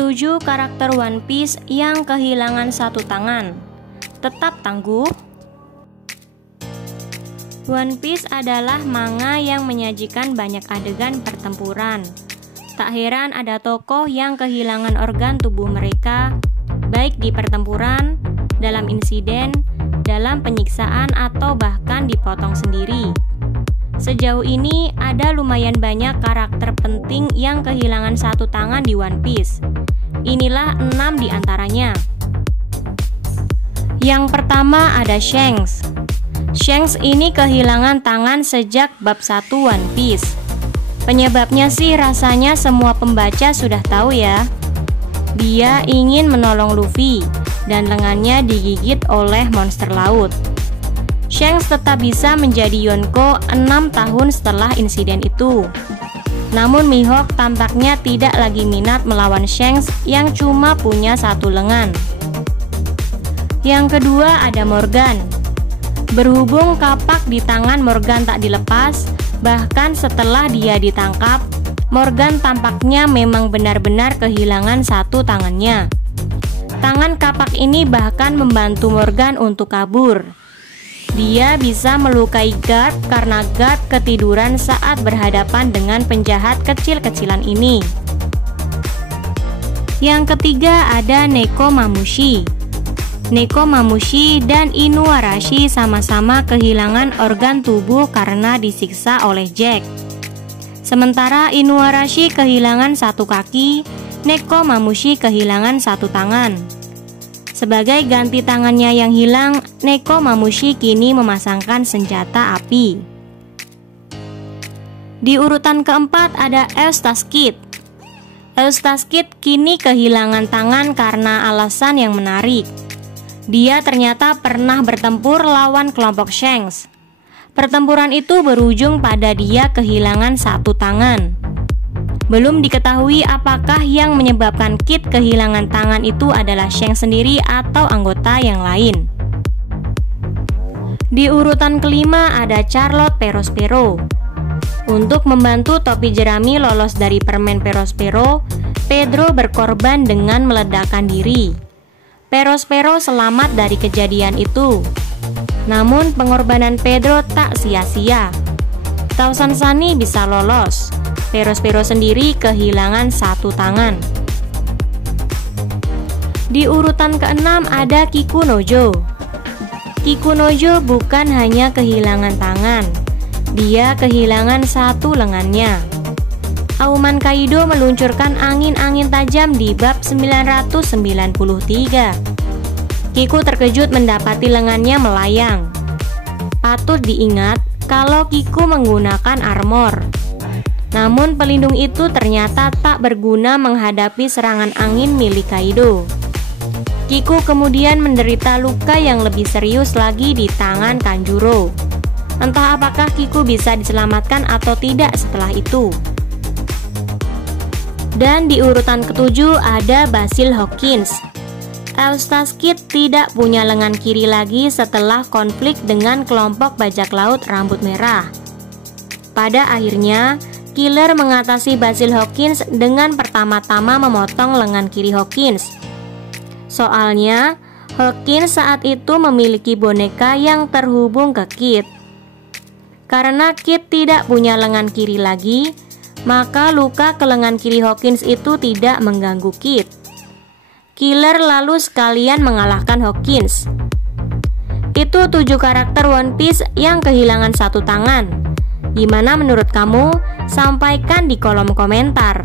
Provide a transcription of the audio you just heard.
7 karakter One Piece yang kehilangan satu tangan. Tetap tangguh. One Piece adalah manga yang menyajikan banyak adegan pertempuran. Tak heran ada tokoh yang kehilangan organ tubuh mereka, baik di pertempuran, dalam insiden, dalam penyiksaan, atau bahkan dipotong sendiri. Sejauh ini ada lumayan banyak karakter penting yang kehilangan satu tangan di One Piece. Inilah 6 di antaranya. Yang pertama ada Shanks. Shanks ini kehilangan tangan sejak bab 1 One Piece. Penyebabnya sih rasanya semua pembaca sudah tahu ya. Dia ingin menolong Luffy dan lengannya digigit oleh monster laut. Shanks tetap bisa menjadi Yonko 6 tahun setelah insiden itu. Namun Mihawk tampaknya tidak lagi minat melawan Shanks yang cuma punya satu lengan. Yang kedua ada Morgan. Berhubung kapak di tangan Morgan tak dilepas, bahkan setelah dia ditangkap, Morgan tampaknya memang benar-benar kehilangan satu tangannya. Tangan kapak ini bahkan membantu Morgan untuk kabur. Dia bisa melukai Garp karena Garp ketiduran saat berhadapan dengan penjahat kecil-kecilan ini. Yang ketiga ada Nekomamushi. Nekomamushi dan Inuarashi sama-sama kehilangan organ tubuh karena disiksa oleh Jack. Sementara Inuarashi kehilangan satu kaki, Nekomamushi kehilangan satu tangan. Sebagai ganti tangannya yang hilang, Nekomamushi kini memasangkan senjata api. Di urutan keempat ada Eustace Kid. Eustace Kid kini kehilangan tangan karena alasan yang menarik. Dia ternyata pernah bertempur lawan kelompok Shanks. Pertempuran itu berujung pada dia kehilangan satu tangan. Belum diketahui apakah yang menyebabkan Kid kehilangan tangan itu adalah Shanks sendiri atau anggota yang lain. Di urutan kelima ada Charlotte Perospero. Untuk membantu topi jerami lolos dari permen Perospero, Pedro berkorban dengan meledakkan diri. Perospero selamat dari kejadian itu. Namun pengorbanan Pedro tak sia-sia. Tausan Sunny bisa lolos. Perospero sendiri kehilangan satu tangan. Di urutan keenam ada Kikunojo. Kikunojo bukan hanya kehilangan tangan, dia kehilangan satu lengannya. Auman Kaido meluncurkan angin-angin tajam di bab 993. Kiku terkejut mendapati lengannya melayang. Patut diingat kalau Kiku menggunakan armor. Namun pelindung itu ternyata tak berguna menghadapi serangan angin milik Kaido. Kiku kemudian menderita luka yang lebih serius lagi di tangan Kanjuro. Entah apakah Kiku bisa diselamatkan atau tidak setelah itu. Dan di urutan ketujuh ada Basil Hawkins. Eustace Kid tidak punya lengan kiri lagi setelah konflik dengan kelompok bajak laut rambut merah. Pada akhirnya Killer mengatasi Basil Hawkins dengan pertama-tama memotong lengan kiri Hawkins. Soalnya, Hawkins saat itu memiliki boneka yang terhubung ke Kid. Karena Kid tidak punya lengan kiri lagi, maka luka ke lengan kiri Hawkins itu tidak mengganggu Kid. Killer lalu sekalian mengalahkan Hawkins. Itu 7 karakter One Piece yang kehilangan satu tangan. Gimana menurut kamu? Sampaikan di kolom komentar.